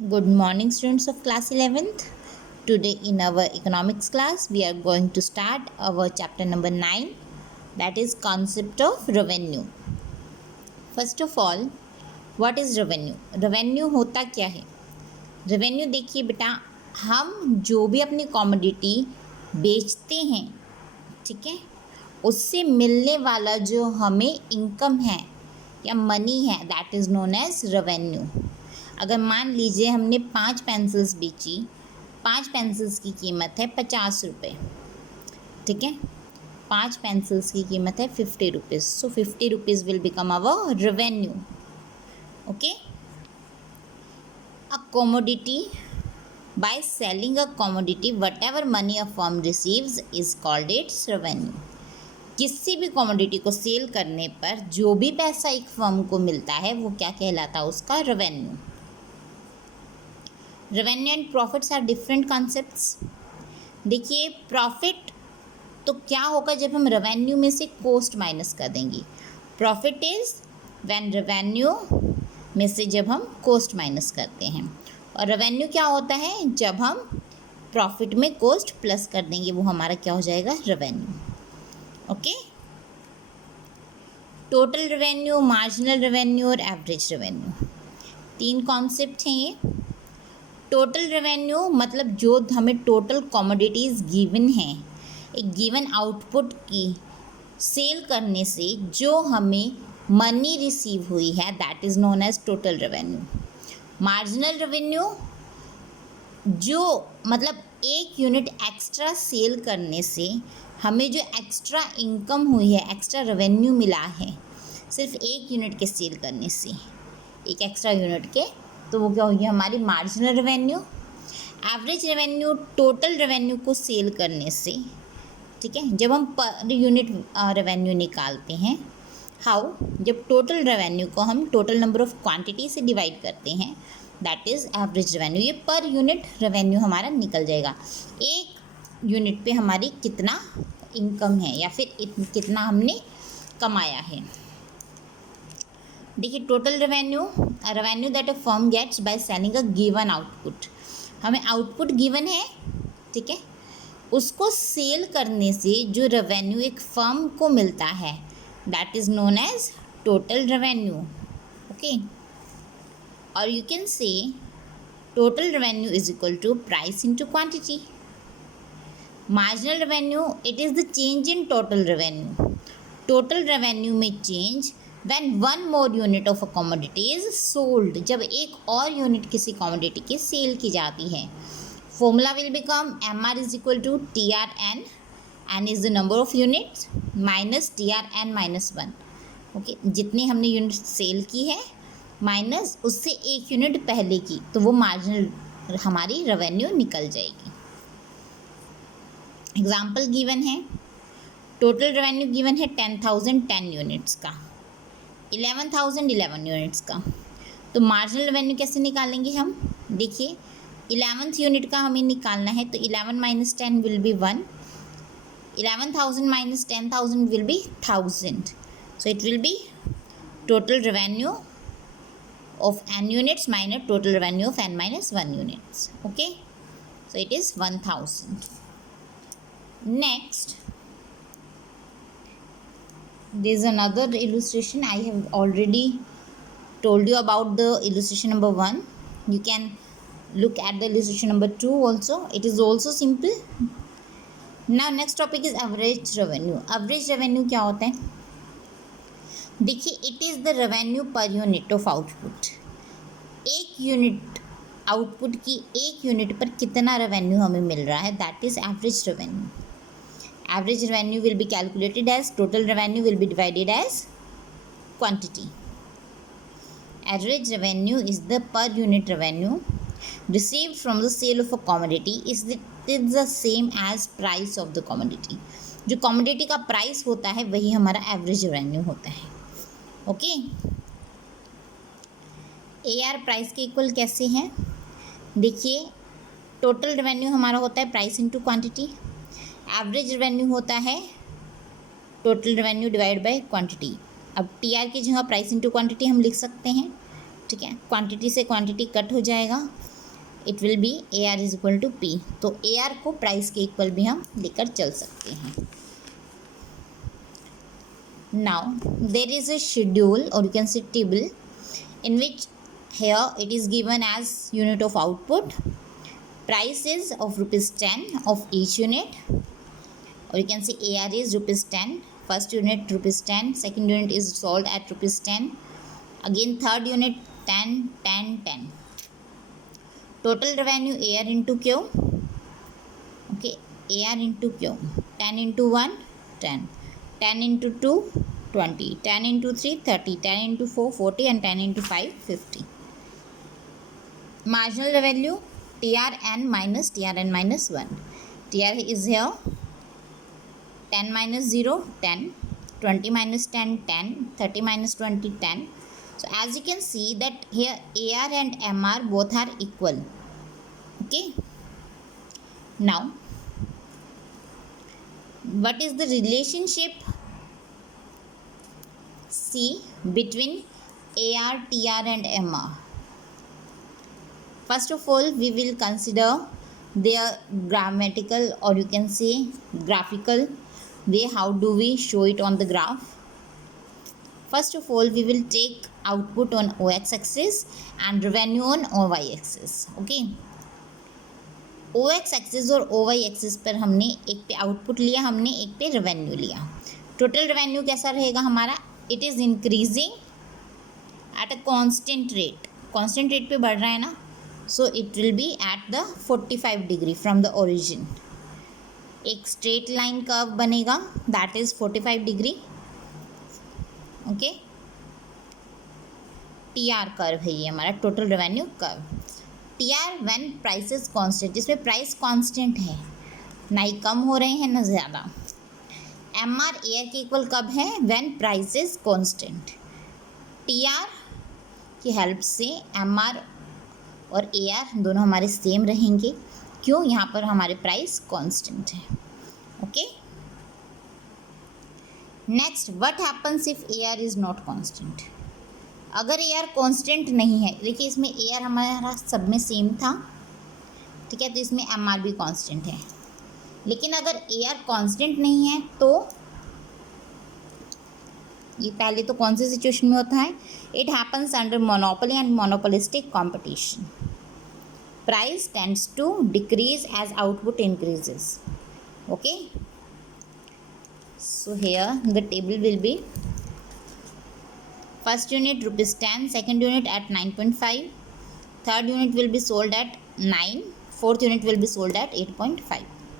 Good morning, students of class 11th. Today, in our economics class, we are going to start our chapter number 9, that is concept of revenue. First of all, what is revenue? Revenue होता क्या है? Revenue देखिए बेटा, हम जो भी अपनी commodity बेचते हैं, ठीक है, उससे मिलने वाला जो हमें इनकम है या मनी है, that is known as revenue. अगर मान लीजिए हमने 5 पेंसिल्स बेची, 5 पेंसिल्स की कीमत है 50 रुपये, ठीक है, 5 पेंसिल्स की कीमत है 50 rupees. So 50 rupees will become our revenue. Okay. A commodity, by selling a commodity whatever money a firm receives is called its revenue. किसी भी कॉमोडिटी को सेल करने पर जो भी पैसा एक फर्म को मिलता है वो क्या कहलाता है? उसका revenue. Revenue and profits are different concepts. देखिए, प्रॉफिट तो क्या होगा जब हम रेवेन्यू में से कॉस्ट माइनस कर देंगे. प्रॉफिट इज व्हेन रेवेन्यू में से जब हम कॉस्ट माइनस करते हैं. और रेवेन्यू क्या होता है? जब हम प्रॉफिट में कॉस्ट प्लस कर देंगे, वो हमारा क्या हो जाएगा? Revenue. Okay. Total revenue, marginal revenue और एवरेज रेवेन्यू, 3 कॉन्सेप्ट हैं ये. टोटल रेवेन्यू मतलब जो हमें टोटल कॉमोडिटीज़ गिवन हैं, एक गिवन आउटपुट की सेल करने से जो हमें मनी रिसीव हुई है, that is known as total revenue. Marginal revenue जो मतलब एक यूनिट एक्स्ट्रा सेल करने से हमें जो एक्स्ट्रा इनकम हुई है, एक्स्ट्रा रेवेन्यू मिला है सिर्फ एक यूनिट के सेल करने से, एक एक्स्ट्रा यूनिट के, तो वो क्या होगी? हमारी marginal revenue. Average revenue total revenue को सेल करने से, ठीक है, जब हम पर यूनिट रेवेन्यू निकालते हैं. हाउ? जब टोटल रेवेन्यू को हम टोटल नंबर ऑफ क्वांटिटी से डिवाइड करते हैं, दैट इज़ एवरेज रेवेन्यू. ये पर यूनिट रेवेन्यू हमारा निकल जाएगा. एक यूनिट पे हमारी कितना इनकम है या फिर कितना हमने कमाया है. देखिए, total revenue, revenue that a firm gets by selling a given output. हमें आउटपुट गिवन है, ठीक है, उसको सेल करने से जो रेवेन्यू एक फर्म को मिलता है, that is known as total revenue. Okay. Or you can say total revenue is equal to price into quantity. Marginal revenue, it is the change in total revenue. Total revenue में change when one more unit of a commodity is sold. जब एक और unit किसी commodity की cell की जाती है. Formula will become MR is equal to TRN. N is the number of units minus TRN minus 1. Okay, जितनी हमने यूनिट सेल की है माइनस उससे एक यूनिट पहले की, तो वो मार्जिनल हमारी रेवेन्यू निकल जाएगी. एग्जाम्पल गिवन है. टोटल रेवेन्यू गिवन है 10,000 10 यूनिट्स का, 11,000 11 यूनिट्स का. तो मार्जिनल रेवेन्यू कैसे निकालेंगे हम? देखिए, 11th यूनिट का हमें निकालना है, तो 11 minus 10 will be 1. 11,000 minus 10,000 will be 1,000. So it will be total revenue of n units minus total revenue of n minus 1 units. Okay. So it is 1,000. Next, there is another illustration. I have already told you about the illustration number 1. You can look at the illustration number 2 also. It is also simple. Now next topic is average revenue. Average revenue क्या होता है? देखिए, it is the revenue per unit of output. एक unit output की एक unit पर कितना revenue हमें मिल रहा है, that is average revenue. Average revenue will be calculated as total revenue will be divided as quantity. Average revenue is the per unit revenue received from the sale of a commodity is the same as price of the commodity. जो commodity का price होता है वही हमारा average revenue होता है. Okay. AR price के equal कैसे हैं? देखिए, टोटल रेवेन्यू हमारा होता है price into quantity. Average revenue होता है total revenue divide by quantity. अब TR की जगह प्राइस इंटू क्वांटिटी हम लिख सकते हैं, ठीक है, क्वांटिटी से क्वांटिटी कट हो जाएगा, it will be A R is equal to P. तो ए आर को प्राइस के इक्वल भी हम लेकर चल सकते हैं। Now there is a schedule or you can say table in which here it is given as unit of output, price is of rupees 10 of each unit, or you can say AR is rupees 10, first unit rupees 10, second unit is sold at rupees 10, again third unit 10 10 10, total revenue AR into Q, okay, AR into Q, 10 into 1 10, 10 into 2 20, 10 into 3 30, 10 into 4 40, and 10 into 5 50. Marginal revenue TRN minus TRN minus 1. TR is here 10 minus 0 10, 20 minus 10 10, 30 minus 20 10. So as you can see that here AR and MR both are equal. Okay. Now what is the relationship C between AR, TR and MR? First of all, we will consider their grammatical, or you can say graphical way. How do we show it on the graph? First of all, we will take output on OX axis and revenue on OY axis. Okay. OX axis और OY axis पर हमने एक पे output लिया, हमने एक पे revenue लिया। टोटल रेवेन्यू कैसा रहेगा हमारा? It is increasing at a constant rate, constant rate पे बढ़ रहा है ना, so it will B at the 45 degree from the origin. एक स्ट्रेट लाइन कर्व बनेगा, that is 45 degree. Okay, TR curve है ये हमारा, total revenue curve. TR when price is constant, इसमें प्राइस कांस्टेंट है, ना ही कम हो रहे हैं ना ज़्यादा। MR AR के इक्वल कब है? When price is constant. TR की हेल्प से MR और AR दोनों हमारे सेम रहेंगे, क्यों? यहाँ पर हमारे प्राइस कांस्टेंट है। Okay, next, what happens if AR is not constant? अगर AR कांस्टेंट नहीं है, देखिए इसमें AR हमारा सब में सेम था, ठीक है, तो इसमें MR भी कांस्टेंट है। लेकिन अगर AR कांस्टेंट नहीं है तो ये पहले तो कौन सी सिचुएशन में होता है? It happens under monopoly and monopolistic competition. Price tends to decrease as output increases. Okay, so here the table will be first unit rupees 10, second unit at 9.5, third unit will be sold at 9, fourth unit will be sold at 8.5.